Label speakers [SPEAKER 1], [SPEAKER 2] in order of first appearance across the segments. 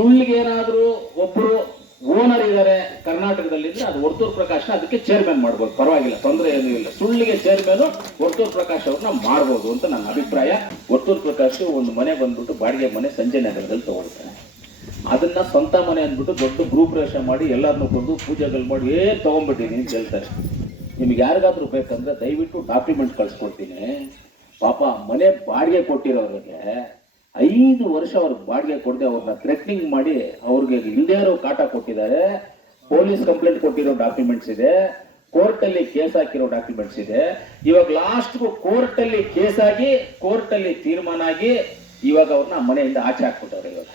[SPEAKER 1] ಸುಳ್ಳಿಗೆ ಏನಾದರೂ ಒಬ್ರು ಓನರ್ ಇದ್ದಾರೆ ಕರ್ನಾಟಕದಲ್ಲಿ ಇದ್ರೆ ಅದು ವರ್ತೂರ್ ಪ್ರಕಾಶ್ ಅದಕ್ಕೆ ಚೇರ್ಮನ್ ಮಾಡ್ಬೋದು. ಪರವಾಗಿಲ್ಲ, ತೊಂದರೆ ಏನೂ ಇಲ್ಲ. ಸುಳ್ಳಿಗೆ ಚೇರ್ಮನ್ ವರ್ತೂರ್ ಪ್ರಕಾಶ್ ಅವ್ರನ್ನ ಮಾಡ್ಬೋದು ಅಂತ ನನ್ನ ಅಭಿಪ್ರಾಯ. ವರ್ತೂರ್ ಪ್ರಕಾಶ್ ಒಂದು ಮನೆ ಬಂದ್ಬಿಟ್ಟು ಬಾಡಿಗೆ ಮನೆ ಸಂಜೆ ನಗರದಲ್ಲಿ ತಗೊಳ್ತಾನೆ. ಅದನ್ನ ಸ್ವಂತ ಮನೆ ಅಂದ್ಬಿಟ್ಟು ದೊಡ್ಡ ಗೃಹಪ್ರವೇಶ ಮಾಡಿ ಎಲ್ಲರನ್ನೂ ಕೊಂಡು ಪೂಜೆಗಳು ಮಾಡಿ ಏ ಅಂತ ಹೇಳ್ತಾರೆ. ನಿಮ್ಗೆ ಯಾರಿಗಾದ್ರೂ ಬೇಕಂದ್ರೆ ದಯವಿಟ್ಟು ಡಾಕ್ಯುಮೆಂಟ್ ಕಳ್ಸಿಕೊಡ್ತೀನಿ. ಪಾಪ ಮನೆ ಬಾಡಿಗೆ ಕೊಟ್ಟಿರೋರಿಗೆ ಐದು ವರ್ಷ ಅವ್ರಿಗೆ ಬಾಡಿಗೆ ಕೊಡದೆ ಅವ್ರನ್ನ ಥ್ರೆಟ್ನಿಂಗ್ ಮಾಡಿ ಅವ್ರಿಗೆ ಇಲ್ಲದೇ ಇರೋ ಕಾಟ ಕೊಟ್ಟಿದ್ದಾರೆ. ಪೊಲೀಸ್ ಕಂಪ್ಲೇಂಟ್ ಕೊಟ್ಟಿರೋ ಡಾಕ್ಯುಮೆಂಟ್ಸ್ ಇದೆ. ಕೋರ್ಟ್ ಅಲ್ಲಿ ಕೇಸ್ ಹಾಕಿರೋ ಡಾಕ್ಯುಮೆಂಟ್ಸ್ ಇದೆ. ಇವಾಗ ಲಾಸ್ಟ್ ಕೋರ್ಟ್ ಅಲ್ಲಿ ಕೇಸ್ ಆಗಿ ಕೋರ್ಟ್ ಅಲ್ಲಿ ತೀರ್ಮಾನ ಆಗಿ ಇವಾಗ ಅವ್ರನ್ನ ಮನೆಯಿಂದ ಆಚೆ ಹಾಕ್ಬಿಟ್ಟವ್ರೆ ಇವಾಗ.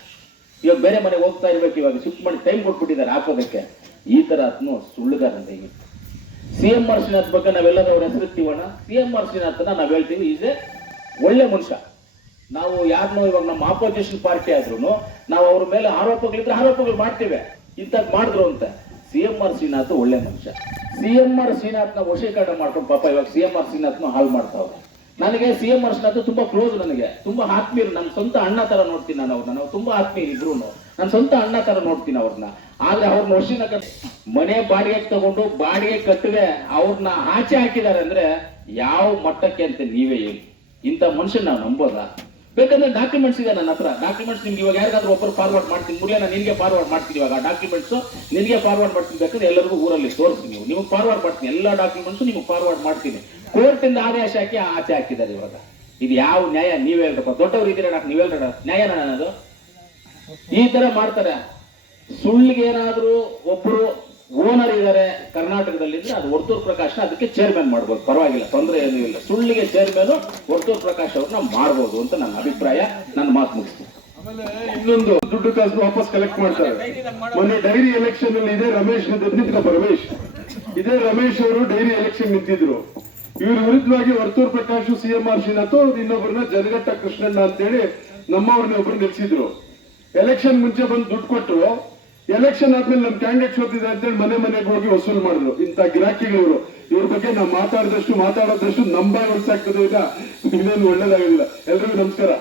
[SPEAKER 1] ಇವಾಗ ಬೇರೆ ಮನೆಗೆ ಹೋಗ್ತಾ ಇರ್ಬೇಕು, ಇವಾಗ ಶಿಫ್ಟ್ ಮಾಡಿ ಟೈಮ್ ಕೊಟ್ಬಿಟ್ಟಿದ್ದಾರೆ ಹಾಕೋದಕ್ಕೆ. ಈ ತರ ಅದನ್ನು ಸುಳ್ಳುಗಾರಂತೆ ಈಗ ಸಿ ಎಂ ಆರ್ ಶ್ರೀನಾಥ್ ಬಗ್ಗೆ ನಾವೆಲ್ಲರೂ ಅವ್ರ ಹೆಸರಿರ್ತೀವಣ್ಣ ಸಿ ಎಂ ಶ್ರೀನಾಥ್ ನಾವ್ ಹೇಳ್ತೀವಿ ಈಸ್ ಎ ಒಳ್ಳೆ ಮನುಷ್ಯ. ನಾವು ಯಾರನ್ನೋ ಇವಾಗ ನಮ್ಮ ಆಪೋಸಿಷನ್ ಪಾರ್ಟಿ ಆದ್ರೂ ನಾವು ಅವ್ರ ಮೇಲೆ ಆರೋಪಗಳಿದ್ರೆ ಆರೋಪಗಳು ಮಾಡ್ತೇವೆ. ಇಂಥದ್ದು ಮಾಡಿದ್ರು ಅಂತ ಸಿ ಎಂ ಆರ್ ಶ್ರೀನಾಥ್ ಒಳ್ಳೆ ಮನುಷ್ಯ. ಸಿ ಎಂ ಆರ್ ಶ್ರೀನಾಥ್ನ ವಶೀಕರಣ ಮಾಡ್ಕೊಂಡು ಪಾಪ ಇವಾಗ ಸಿ ಎಂ ಆರ್ ಶ್ರೀನಾಥ್ನ ಹಾಳು ಮಾಡ್ತಾವ್ರೆ ನನಗೆ ಸಿ ಎಂ ಆರ್ ಶ್ರೀನಾಥ್ ತುಂಬಾ ಕ್ಲೋಸ್ ನನಗೆ. ತುಂಬಾ ಆತ್ಮೀಯರು ನನ್ನ ಸ್ವಂತ ಅಣ್ಣ ತರ ನೋಡ್ತೀನಿ ನಾನು ಅವ್ರನ್ನ. ನಾವು ತುಂಬಾ ಆತ್ಮೀಯ ಇದ್ರು ನನ್ನ ಸ್ವಂತ ಅಣ್ಣ ತರ ನೋಡ್ತೀನಿ ಅವ್ರನ್ನ. ಆದ್ರೆ ಅವ್ರನ್ನ ವಶೀನ ಮನೆ ಬಾಡಿಗೆ ತಗೊಂಡು ಬಾಡಿಗೆ ಕಟ್ಟದೆ ಅವ್ರನ್ನ ಆಚೆ ಹಾಕಿದ್ದಾರೆ ಅಂದ್ರೆ ಯಾವ ಮಟ್ಟಕ್ಕೆ ಅಂತ ನೀವೇ ಹೇಳಿ. ಇಂಥ ಮನುಷ್ಯನ ನಾವು ನಂಬೋದಾ? ಬೇಕಂದ್ರೆ ಡಾಕ್ಯುಮೆಂಟ್ಸ್ ಇದೆ ನನ್ನ ಹತ್ರ. ಡಾಕ್ಯುಮೆಂಟ್ಸ್ ನಿಮ್ಗೆ ಇವಾಗ ಯಾರಿಗಾದ್ರೂ ಒಬ್ಬರು ಫಾರ್ವರ್ಡ್ ಮಾಡ್ತೀನಿ ಮುರಿಯ ನಾನು ನಿನಗೆ ಫಾರ್ವರ್ಡ್ ಮಾಡ್ತೀನಿ ಇವಾಗ. ಡಾಕ್ಯುಮೆಂಟ್ಸ್ ನಿನಗೆ ಫಾರ್ವರ್ಡ್ ಮಾಡ್ತೀನಿ ಬೇಕಾದ್ರೆ ಎಲ್ಲರಿಗೂ ಊರಲ್ಲಿ ತೋರಿಸ್ತೀನಿ ನೀವು. ನಿಮಗೆ ಫಾರ್ವರ್ಡ್ ಮಾಡ್ತೀನಿ. ಎಲ್ಲ ಡಾಕ್ಯುಮೆಂಟ್ಸ್ ನಿಮಗೆ ಫಾರ್ವರ್ಡ್ ಮಾಡ್ತೀನಿ. ಕೋರ್ಟಿಂದ ಆದೇಶ ಹಾಕಿ ಆಚೆ ಹಾಕಿದ್ದಾರೆ ಇವಾಗ. ಇದು ಯಾವ ನ್ಯಾಯ? ನೀವೇ ಹೇಳ್ರಪ್ಪ. ದೊಡ್ಡವ್ರು ಇದ್ದೀರ ನೀವು ನೀವ್ ಹೇಳ್ರ ನ್ಯಾಯ ನನ್ನದು. ಈ ತರ ಮಾಡ್ತಾರೆ. ಸುಳ್ಳಿಗೆ ಏನಾದರೂ ಒಬ್ರು ಓನರ್ ಇದ್ದಾರೆ ಕರ್ನಾಟಕದಲ್ಲಿ ಇದ್ರೆ ಅದು ವರ್ತೂರ್ ಪ್ರಕಾಶ್ನ ಅದಕ್ಕೆ ಚೇರ್ಮನ್ ಮಾಡ್ಬೋದು. ಪರವಾಗಿಲ್ಲ, ತೊಂದರೆ ಏನೂ ಇಲ್ಲ. ಸುಳ್ಳಿಗೆ ಚೇರ್ಮನ್ ವರ್ತೂರ್ ಪ್ರಕಾಶ್ ಅವ್ರನ್ನ ಮಾಡ್ಬೋದು ಅಂತ ನನ್ನ ಅಭಿಪ್ರಾಯ. ನನ್ನ ಮಾತು
[SPEAKER 2] ಇನ್ನೊಂದು, ದುಡ್ಡು ಕಾಸು ವಾಪಸ್ ಕಲೆಕ್ಟ್ ಮಾಡ್ತಾರೆ. ಮೊನ್ನೆ ಡೈರಿ ಎಲೆಕ್ಷನ್ ಅಲ್ಲಿ ಇದೆ ರಮೇಶ್ ನಿಂತಿದ್ರಪ್ಪ ರಮೇಶ್ ಇದೇ ರಮೇಶ್ ಅವರು ಡೈರಿ ಎಲೆಕ್ಷನ್ ನಿಂತಿದ್ರು. ಇವ್ರ ವಿರುದ್ಧವಾಗಿ Varthur Prakash C M R Srinath ಇನ್ನೊಬ್ಬರನ್ನ ಜನಘಟ್ಟ ಕೃಷ್ಣಣ್ಣ ಅಂತೇಳಿ ನಮ್ಮವ್ರನ್ನ ಒಬ್ರು ನಿಲ್ಸಿದ್ರು. ಎಲೆಕ್ಷನ್ ಮುಂಚೆ ಬಂದು ದುಡ್ಡು ಕೊಟ್ಟರು ಎಲೆಕ್ಷನ್ ಆದ್ಮೇಲೆ ನಮ್ ಕ್ಯಾಂಡಿಡೇಟ್ ಸೋತಿದೆ ಅಂತೇಳಿ ಮನೆ ಮನೆಗೆ ಹೋಗಿ ವಸೂಲ್ ಮಾಡಿದ್ರು. ಇಂಥ ಗಿರಾಕಿಗಳವರು. ಇವ್ರ ಬಗ್ಗೆ ನಾವು ಮಾತಾಡಿದಷ್ಟು ಮಾತಾಡೋದಷ್ಟು ನಂಬ ಉಳಿಸಾಗ್ತದೆ ಈಗ ಇನ್ನೇನು ಒಳ್ಳೇದಾಗಲಿಲ್ಲ. ಎಲ್ರಿಗೂ ನಮಸ್ಕಾರ.